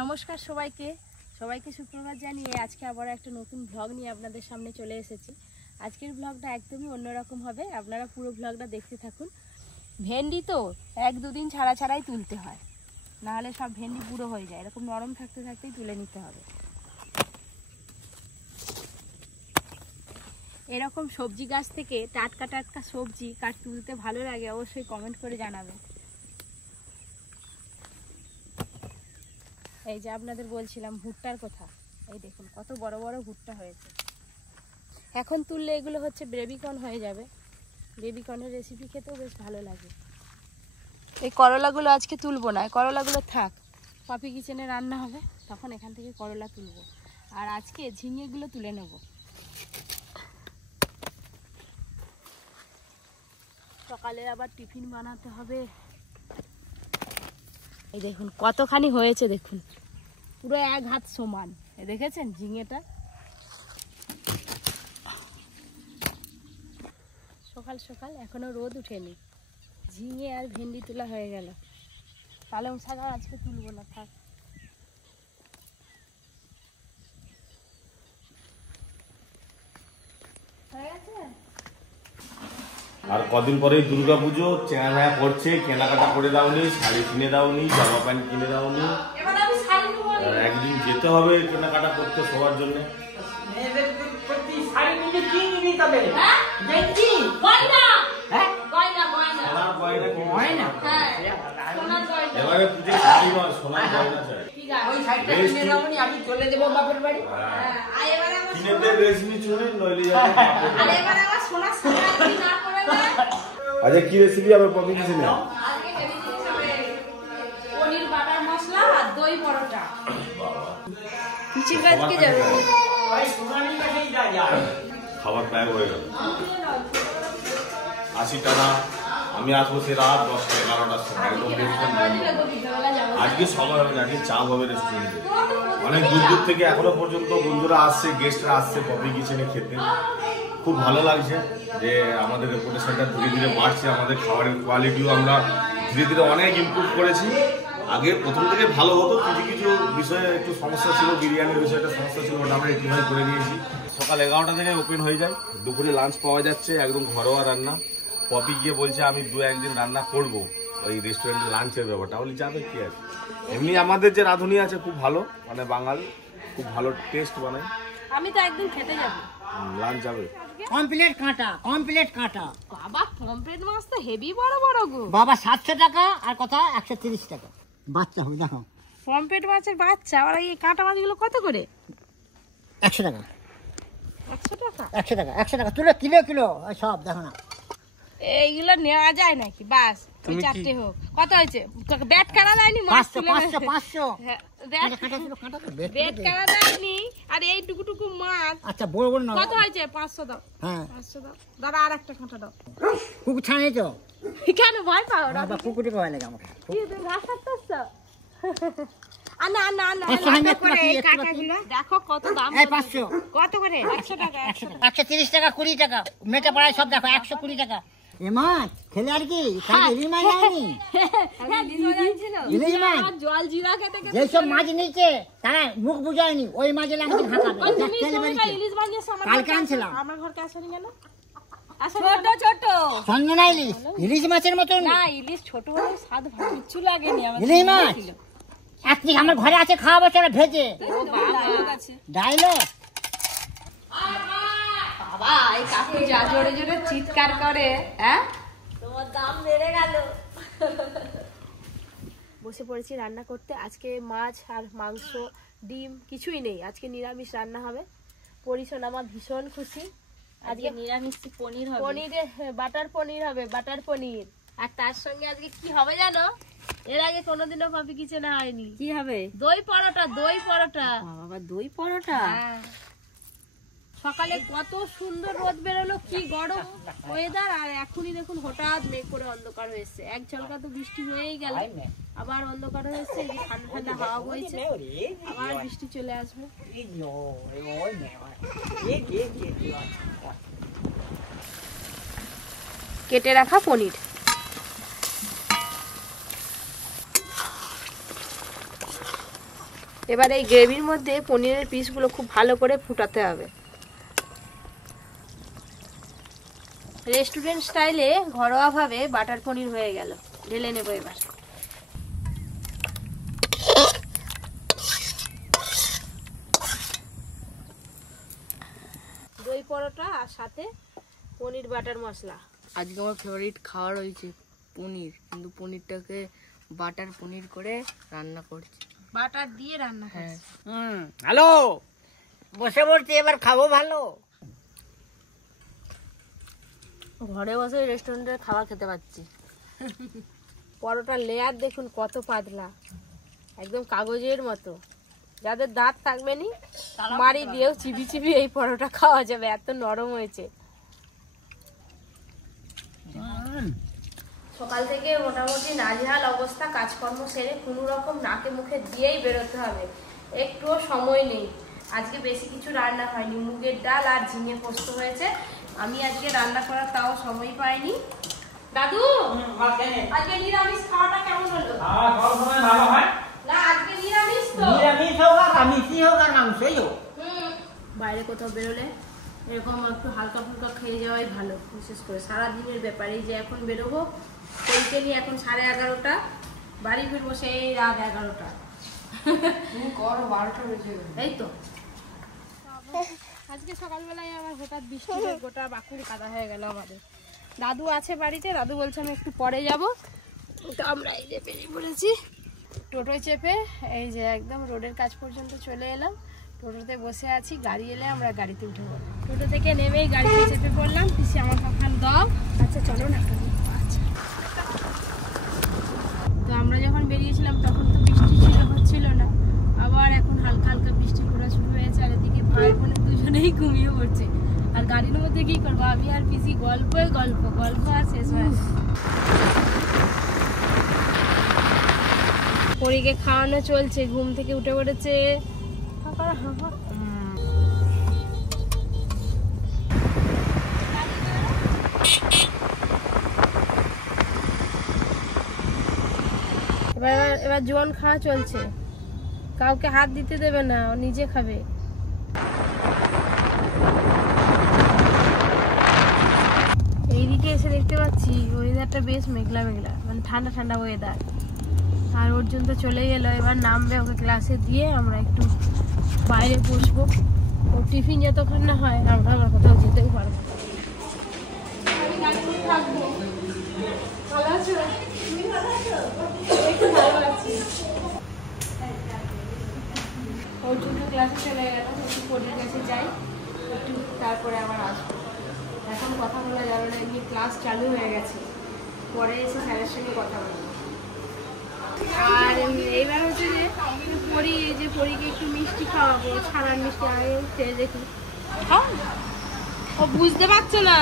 নমস্কার সবাইকে সুপ্রভাত জানিয়ে আজকে আবার একটা নতুন ব্লগ নিয়ে আপনাদের সামনে চলে এসেছি। আজকের ব্লগটা একদমই অন্যরকম হবে, আপনারা পুরো ব্লগটা দেখতে থাকুন। ভেন্ডি তো 1-2 দিন ছাড়াই তুলতে হয়, নাহলে সব ভেন্ডি বুড়ো হয়ে যায়। এরকম নরম থাকতেই তুলে নিতে হবে। এরকম সবজি গাছ থেকে টাটকা সবজি তুলতে ভালো লাগে, অবশ্যই কমেন্ট করে জানাবেন। এই যে আপনাদের বলছিলাম ভুট্টার কথা, এই দেখুন কত বড় বড় ভুট্টা হয়েছে। এখন তুললে এগুলো হচ্ছে বেবিকর্ন হয়ে যাবে। বেবিকর্নের রেসিপি খেতেও বেশ ভালো লাগে। এই করলাগুলো আজকে তুলবো না, করলাগুলো থাক, পপি কিচেনে রান্না হবে তখন এখান থেকে করলা তুলবো। আর আজকে ঝিঙেগুলো তুলে নেব। সকালে আবার টিফিন বানাতে হবে। এই দেখুন কতখানি হয়েছে, দেখুন পুরো 1 হাত সমান। দেখেছেন ঝিঙেটা? সকাল সকাল এখনো রোদ উঠেনি, ঝিঙে আর ভেন্ডি তোলা হয়ে গেল। পালং শাক আজকে তুলবো না, থাক। হয়ে গেছে। আর কদিন পরেই দুর্গাপুজো, চেনা করছে, কেনাকাটা করে দাওনি, শাড়ি কিনে দাওনি, জামা প্যান্ট কিনে দাওনি। একদিন যেতে হবে কেনাকাটা করতে সবার জন্য। এবারে পুজো শাড়ি নয়, সোনার গয়না চাই। আমি চলে দেবো বাপের বাড়ি। কিনে দে রেশমি চুড়ি, নইলে যাবে। আচ্ছা কি রেসিপি আবার পপি কিচেনে? পনির বাটার মশলা আর দই পরোটা। খাবার প্রায় হয়ে গেল। 80 টাকা। আমি আসবো সে রাত 10টা-11টার সময়। একদম রেস্টুরেন্ট আজকে সময় হবে না, আজকে চাপ হবে রেস্টুরেন্টে। অনেক দূর থেকে এখনো পর্যন্ত বন্ধুরা আসছে, গেস্টরা আসছে পপি কিচেনে খেতে। খুব ভালো লাগছে যে আমাদের রেপুটেশনটা ধীরে ধীরে বাড়ছে। আমাদের খাবারের কোয়ালিটিও আমরা ধীরে ধীরে অনেক ইমপ্রুভ করেছি। আগে প্রথম থেকে ভালো হতো, কিছু বিষয়ে একটু সমস্যা ছিল, বিরিয়ানির বিষয়টা সমস্যা ছিল, ওটা আমরা রেক্টিফাই করে দিয়েছি। সকাল 11টা থেকে ওপেন হয়ে যায়, দুপুরে লাঞ্চ পাওয়া যাচ্ছে, একদম ঘরোয়া রান্না। পপি গিয়ে বলছে আমি 2-1 দিন রান্না করবো ওই রেস্টুরেন্টে লাঞ্চের ব্যাপারটা। বলি যাবে কি আছে। এমনি আমাদের যে রাঁধুনি আছে খুব ভালো, মানে বাঙাল, খুব ভালো টেস্ট বানায়। আমি তো একদম খেতে যাবো। লাঞ্চ যাবে কমপ্লিট কাঁটা বাবা, পমফ্রেট মাছ তো হেভি বড় বড় গো বাবা। 700 টাকা আর কথা 130 টাকা বাচ্চা হবে। দেখো পমফ্রেট মাছের বাচ্চা। আর এই কাঁটা মাছগুলো কত করে? 100 টাকা। 100 টাকা? 100 টাকা তুলে কিলো সব দেখো না। এইগুলো নেওয়া যায় নাকি? বাস ওই 4টে হোক। কত হয়েছে? ব্যাট কাটা দেয়নি? 500 ব্যাট কাটা দেয়নি। আর এই টুকু মাছ। আচ্ছা বড় না। কত হয়েছে? 500 দাও। হ্যাঁ 500 দাও। দাদা আর একটা কাঁটা দাও। কুকুর ছাড়ে তো কেন ভয় পাও? বাবা কুকুরই ভয় লাগে আমাকে। কি তুমি ঘাস কাটতেছ? না দেখো কত দাম। 500 কত করে? 100 টাকা। 130 টাকা 20 টাকা মেটে পড়ায় সব দেখো 120 টাকা। এ মাছ খেলে আর কি ইলিশ মাছ যায়নি। ইলিশ মাছ জল জিরা খেতে যেসব মাছ নিচ্ছে তারা মুখ বুঝায়নি, ওই মাছ এলে আমাকে ভাসাবে। কালকে আনছিলাম। আমার ঘরকে আসেনি কেন? ছোট সঞ্জনা ইলিশ মাছের মতন না, ইলিশ ছোট হলে স্বাদ ভালো, কিছু লাগেনি। ইলিশ মাছ একদিন আমার ঘরে আছে, খাওয়াবো চলো ভেজে। ডায়লগ বাবা, এই কাকু যা জোরে জোরে চিৎকার করে, হ্যাঁ তোমার দাম বেড়ে গেল। বসে পড়েছি রান্না করতে। আজকে মাছ আর মাংস, ডিম কিছুই নেই, আজকে নিরামিষ রান্না হবে। পরিশোন আমার ভীষণ খুশি। আজকে নিরামিষ পনির হবে, বাটার পনির হবে, বাটার পনির। আর তার সঙ্গে আজকে কি হবে জানো? এর আগে কোনোদিনও পপি কিচেনে হয়নি। কি হবে? দই পরোটা। বাবা দই পরোটা? সকালে কত সুন্দর রোদ বেরোলো, কি গরম ওয়েদার, আর এখনই দেখুন হঠাৎ মেঘ করে অন্ধকার হয়েছে। এক ঝলকা তো বৃষ্টি হয়েই গেল, আবার অন্ধকার হয়েছে। এই ঠান্ডা ঠান্ডা হাওয়া বইছে, আবার বৃষ্টি চলে আসবে। কেটে রাখা পনির। এবার এই গ্রেভির মধ্যে পনিরের পিসগুলো খুব ভালো করে ফুটাতে হবে। রেস্টুরেন্ট স্টাইলে ঘরোয়াভাবে বাটার পনির হয়ে গেল। ঢেলে নেব এবার। দই পরোটা আর সাথে পনির বাটার মশলা। আজকে আমার ফেভারিট খাবার হয়েছে পনির, কিন্তু পনিরটাকে বাটার পনির করে রান্না করছি, বাটার দিয়ে রান্না করছি। হ্যালো, বসে পড়ছি, এবার খাবো ভালো। ঘরে বসে রেস্টুরেন্টের খাবার খেতে পাচ্ছি। পরোটার লেয়ার দেখুন কত পাতলা, একদম কাগজের মতো। যাদের দাঁত থাকবে নি মারি দিয়েও চিবি চিবি এই পরোটা খাওয়া যাবে, এত নরম হয়েছে। সকাল থেকে মোটামুটি নাজেহাল অবস্থা, কাজকর্ম সেরে কোনো রকম নাকে মুখে দিয়েই বেরোতে হবে, একটুও সময় নেই। আজকে বেশি কিছু রান্না হয়নি, মুগের ডাল আর ঝিঙে পোস্ত হয়েছে। আমি আজকে রান্না করার তাও সময় পাইনি। দাদু, আজকে নিরামিষ খাওয়াটা কেমন হলো? না, আজকে নিরামিষ তো। নিরামিষ হোক আর আমিষই হোক আর মাংসই হোক। বাইরে কোথাও বেরোলে এরকম একটু হালকা ফুলকা খেয়ে যাওয়াই ভালো, বিশেষ করে সারাদিনের ব্যাপারে। যে এখন বেরোবো সেইকে নিয়ে, এখন 11:30, বাড়ি ফিরবো সেই রাত 11টা। এই তো আজকে সকালবেলায় আমার হঠাৎ বৃষ্টিতে গোটা বাকুড়ি কাদা হয়ে গেল আমাদের। দাদু আছে বাড়িতে, দাদু বলছে আমি একটু পরে যাব, তো আমরা এই যে বেরিয়ে পড়েছি টোটোয় চেপে। এই যে একদম রোডের কাছ পর্যন্ত চলে এলাম, টোটোতে বসে আছি। গাড়ি এলে আমরা গাড়িতে উঠে পড়ব। টোটো থেকে নেমেই গাড়িতে চেপে পড়লাম। পিসি আমার কখন দাও, আচ্ছা চলো না। আচ্ছা, তো আমরা যখন বেরিয়েছিলাম তখন তো বৃষ্টি হচ্ছিল না, আবার এখন হালকা হালকা বৃষ্টি পড়া শুরু হয়েছে। আর এদিকে ভাই বোনের দুজনেই ঘুমিয়ে পড়ছে। আর গাড়ির মধ্যে কি করবো, আমি আর পিসি গল্প আর শেষ হয় না। পরীকে খাওয়ানো চলছে, ঘুম থেকে উঠে পড়েছে। এবার জোয়ান খাওয়া চলছে, কাউকে হাত দিতে দেবে না, ও নিজে খাবে। এইদিকে এসে দেখতে পাচ্ছি ওয়েদারটা বেশ মেঘলা মেঘলা, মানে ঠান্ডা ঠান্ডা ওয়েদার। আর অর্জুন তো চলে গেল, এবার নামবে, ওকে ক্লাসে দিয়ে আমরা একটু বাইরে বসবো। ও টিফিন যতক্ষণ না হয় আমরা আবার কোথাও যেতেও পারবো। আমি গাড়িতে থাকবো। ভালো আছো? একটু ভালো আছি। অর্জুন তো ক্লাসে চলে গেল, একটু পড়ে কাছে যাই, একটু তারপরে আবার আসবো। এখন কথা বলা যাবে না, এমনি ক্লাস চালু হয়ে গেছে, পরে এসে স্যারের সঙ্গে কথা বলবো। আর এইবার হচ্ছে যে পরীকে একটু মিষ্টি খাওয়াবো, ছানার মিষ্টি। আমি খেয়ে দেখি, ও বুঝতে পারছো না,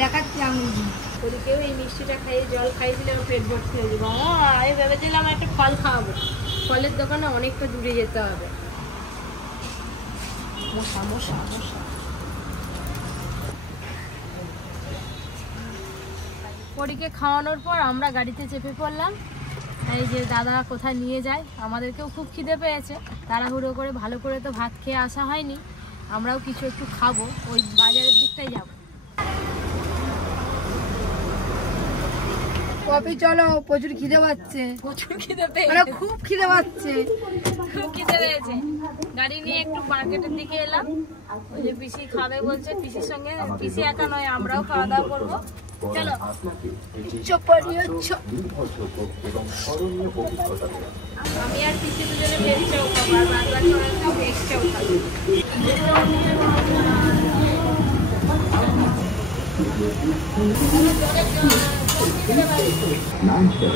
দেখাচ্ছি আমি। পরীকেও এই মিষ্টিটা খাইয়ে জল খাইয়ে দিলে পেট ভর্তি হয়ে যাবো। আমি ভেবেছিলাম একটা ফল খাওয়াবো, ফলের দোকানে অনেকটা দূরে যেতে হবে। মশা মশা মশা। পরীকে খাওয়ানোর পর আমরা গাড়িতে চেপে পড়লাম। এই যে দাদা কোথায় নিয়ে যায়, আমাদেরকেও খুব খিদে পেয়েছে, তাড়াহুড়ো করে ভালো করে তো ভাত খেয়ে আসা হয়নি, আমরাও কিছু একটু খাবো, ওই বাজারের দিকটাই যাব। কপি চলো, প্রচুর খিদে পাচ্ছে, প্রচুর খিদে পেয়েছে, খুব খিদে পাচ্ছে, খুব খিদে পেয়েছে। গাড়ি নিয়ে একটু মার্কেটের দিকে এলাম, ওই যে পিসি খাবে বলছে, পিসির সঙ্গে, পিসি একা নয় আমরাও খাওয়া দাওয়া করবো। চলো। আমি আর পিসি দুজনে ভেজ চাও খাবো, আর বাদ বাকি ওরা ভেজ চাও খাবো।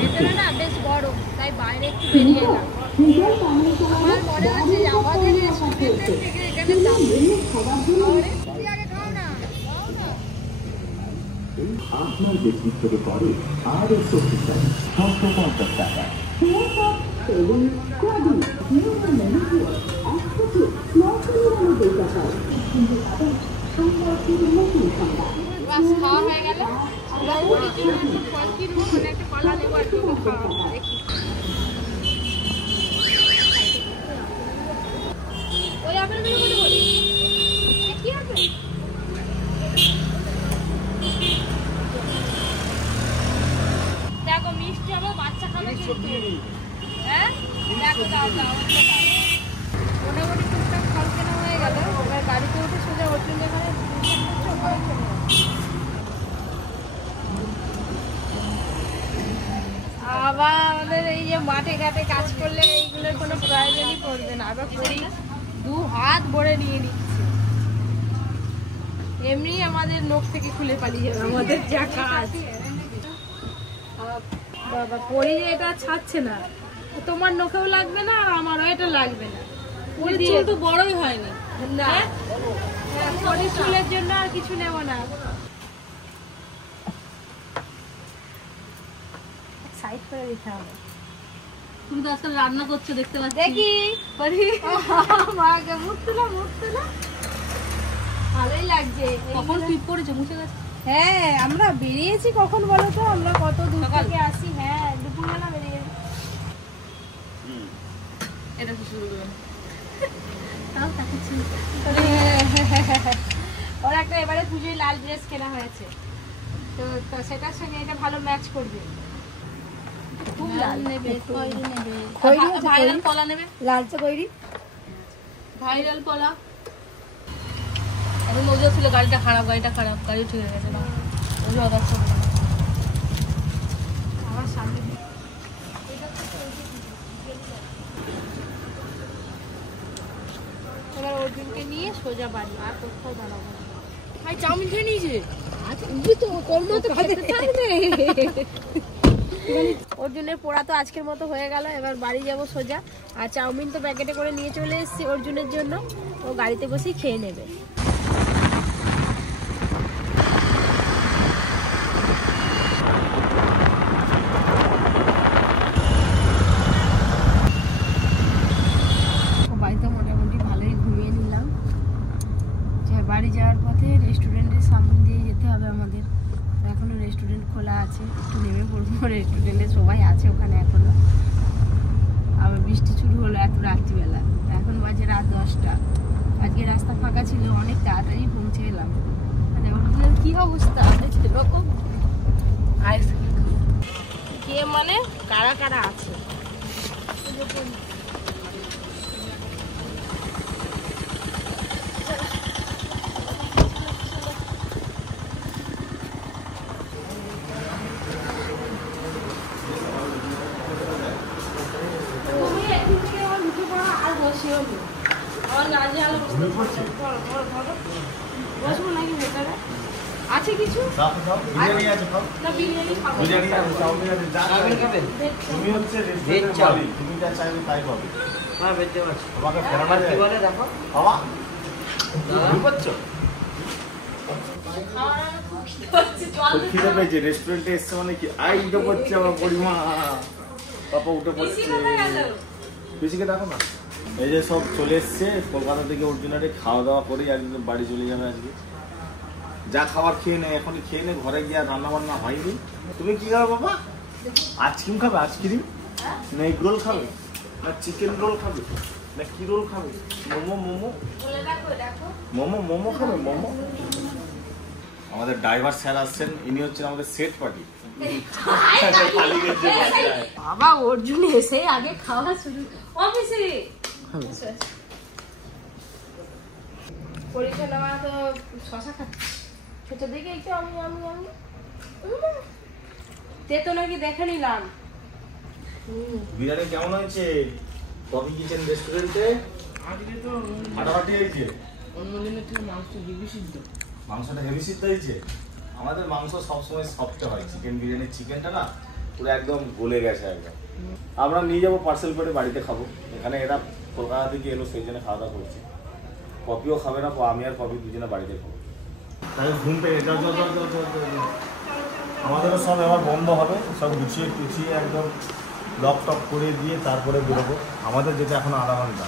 ভেতরে না বেশ গরম, তাই বাইরে একটু বেরিয়ে এলাম। আমার মনে হচ্ছে যে আমাদের থেকে এখানে আপনার ব্যক্তিত্বকে করে আরো শক্তিশালী 650 টাকা। খাওয়া হয়ে গেল, একটা কলা নেবো আর দেখি। মোটামুটি টুকটাক ফল কেনা হয়ে গেল, এবার গাড়িতে উঠে সোজা অর্জুন এখানে আবার আমাদের এই যে মাঠে ঘাটে কাজ করলে এইগুলোর কোনো প্রয়োজনই পড়বে না। আবার করি 2 হাত ভরে নিয়ে নিচ্ছে, এমনি আমাদের নখ থেকে খুলে পালিয়ে যাবে আমাদের যা কাজ। বাবা পরি এটা ছাড়ছে না, তোমার নখেও লাগবে না আর আমারও এটা লাগবে না। চুল তো বড়ই হয়নি না, পরি চুলের জন্য আর কিছু নেব না। সাইড করে দিতে হবে। তুমি তো আজকাল রান্না করছো দেখতে পাচ্ছি। দেখি পরি মাকে মুখ তুলা ভালোই লাগছে। কখন টিপ করেছো, মুছে গেছে? হ্যাঁ আমরা বেরিয়েছি কখন বলো তো, আমরা কত দূর থেকে আসি। হ্যাঁ দুপুরবেলা বেরিয়েছি। এটা কি শুরু করলাম ওর একটা এবারে পুজোয় লাল ড্রেস কেনা হয়েছে, তো সেটার সঙ্গে এটা ভালো ম্যাচ করবে। খুব লাল নেবে, খয়েরি নেবে, খয়েরি আছে, ভাইরাল খয়েরি। কলা নেবে, লালচে খয়েরি, ভাইরাল কলা। এখন ওজো ছিল গাড়িটা খারাপ, গাড়ি ঠিক হয়ে গেছে না, ওজো আবার সব আমার সামনে এবার অর্জুনকে নিয়ে সোজা বাড়ি, আর কোথাও দাঁড়াবো না। ভাই চাউমিন খেয়ে নিয়েছে। অর্জুনের পোড়া তো আজকের মতো হয়ে গেল, এবার বাড়ি যাব সোজা। আর চাউমিন তো প্যাকেটে করে নিয়ে চলে এসেছি অর্জুনের জন্য, ও গাড়িতে বসেই খেয়ে নেবে। বাড়িতে মোটামুটি ভালোই ঘুমিয়ে নিলাম। বাড়ি যাওয়ার পথে রেস্টুরেন্টের সামনে দিয়ে যেতে হবে আমাদের, এখনো রেস্টুরেন্ট খোলা আছে, একটু নেমে পড়বো। রেস্টুরেন্টে সবাই আছে ওখানে এখনো, আবার বৃষ্টি শুরু হলো এত রাত্রিবেলা, এখন বাজে রাত 10টা। আজকে রাস্তা ফাঁকা ছিল, অনেক তাড়াতাড়ি পৌঁছে এলাম। মানে ওর কি অবস্থা সেরকম কে মানে কারা কারা আছে। আছে কিছু বিরিয়ানি আছে, খাও। না বিরিয়ানি খাবো। বিরিয়ানি আছে, চাউমিন আছে, যা খাবে। তুমি হচ্ছে রেস্টুরেন্টের মালিক, তুমি যা চাইবে তাই পাবে। তোমাকে ফেরানো যায় বাবা, বুঝতে পারছো? খুব খিদে পেয়েছে, রেস্টুরেন্টে এসছে মানে কি আই উঠে পড়ছে আমার পরিমা, পাপা উঠে পড়ছে। পিসিকে দেখো না, এই যে সব চলে এসছে কলকাতা থেকে অর্জুনারে, খাওয়া দাওয়া করে একদম বাড়ি চলে যাবে আজকে। যা খাবার খেয়ে নে, এখনই খেয়ে নে, ঘরে গিয়ে রান্না বান্না হয়নি। তুমি কি খাবে বাবা? আইসক্রিম খাবে? আইসক্রিম না এগ রোল খাবে না চিকেন রোল খাবে না কি রোল খাবে? মোমো খাবে? মোমো। আমাদের ড্রাইভার স্যার আসছেন, ইনি হচ্ছেন আমাদের সেট পার্টি। বাবা অর্জুন এসে আগে খাওয়া শুরু। অফিসে পরিচালনা তো শশা খাচ্ছে, সেটা দেখে একটু আমি তেতো নাকি দেখে নিলাম। বিরিয়ানি কেমন হয়েছে? কফি কিচেন রেস্টুরেন্টে আজকে তো ফাটাফাটি হয়েছে। অন্যদিনের থেকে মাংস হেভি সিদ্ধ, মাংসটা হেভি সিদ্ধ হয়েছে। আমাদের মাংস সবসময় সফট হয়, চিকেন বিরিয়ানির চিকেনটা না পুরো একদম গলে গেছে একদম। আমরা নিয়ে যাবো পার্সেল করে, বাড়িতে খাবো। এখানে এরা কলকাতা থেকে এলো, সেই জন্য খাওয়া দাওয়া করছি। কফিও খাবে না, আমি আর কফি দুজনে বাড়িতে খাবো। তাই ঘুম পেয়ে আমাদেরও সব এবার বন্ধ হবে, সব গুছিয়ে টুছিয়ে একদম লক টক করে দিয়ে তারপরে বেরোবো। আমাদের যেটা এখন আধা ঘন্টা।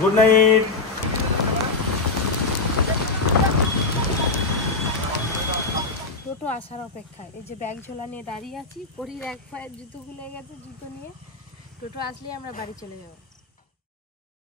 Good night. টোটো আসার অপেক্ষায়, এই যে ব্যাগ ঝোলা নিয়ে দাঁড়িয়ে আছি। পরির এক পায়ের জুতো খুলে গেছে, জুতো নিয়ে টোটো আসলেই আমরা বাড়ি চলে যাবো।